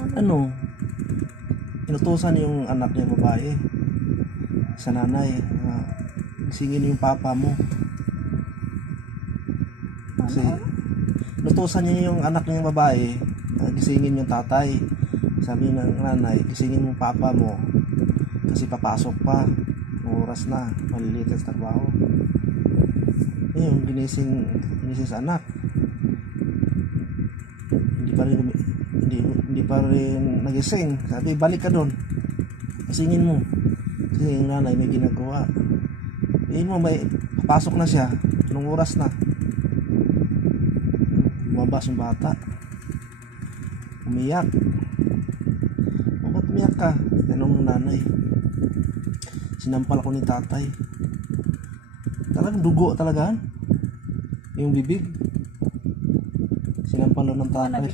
Ano, inutusan yung anak niya babae sa nanay, gisingin yung papa mo. Kasi inutusan niya yung anak niya babae, gisingin yung tatay. Sabi ng nanay, gisingin mo papa mo kasi papasok pa, oras na, maliliit sa trabaho. Yung ginising sa anak, hindi pa rin nagising. Sabi, balik ka doon, gisingin mo kasi yung nanay may ginagawa. Mo may papasok na siya, anong oras na? Lumabas yung bata, umiyak. Ba't umiyak ka? Tanong ng nanay. Sinampal ako ni tatay. Talagang dugo talaga yung bibig. Sinampal ng tatay.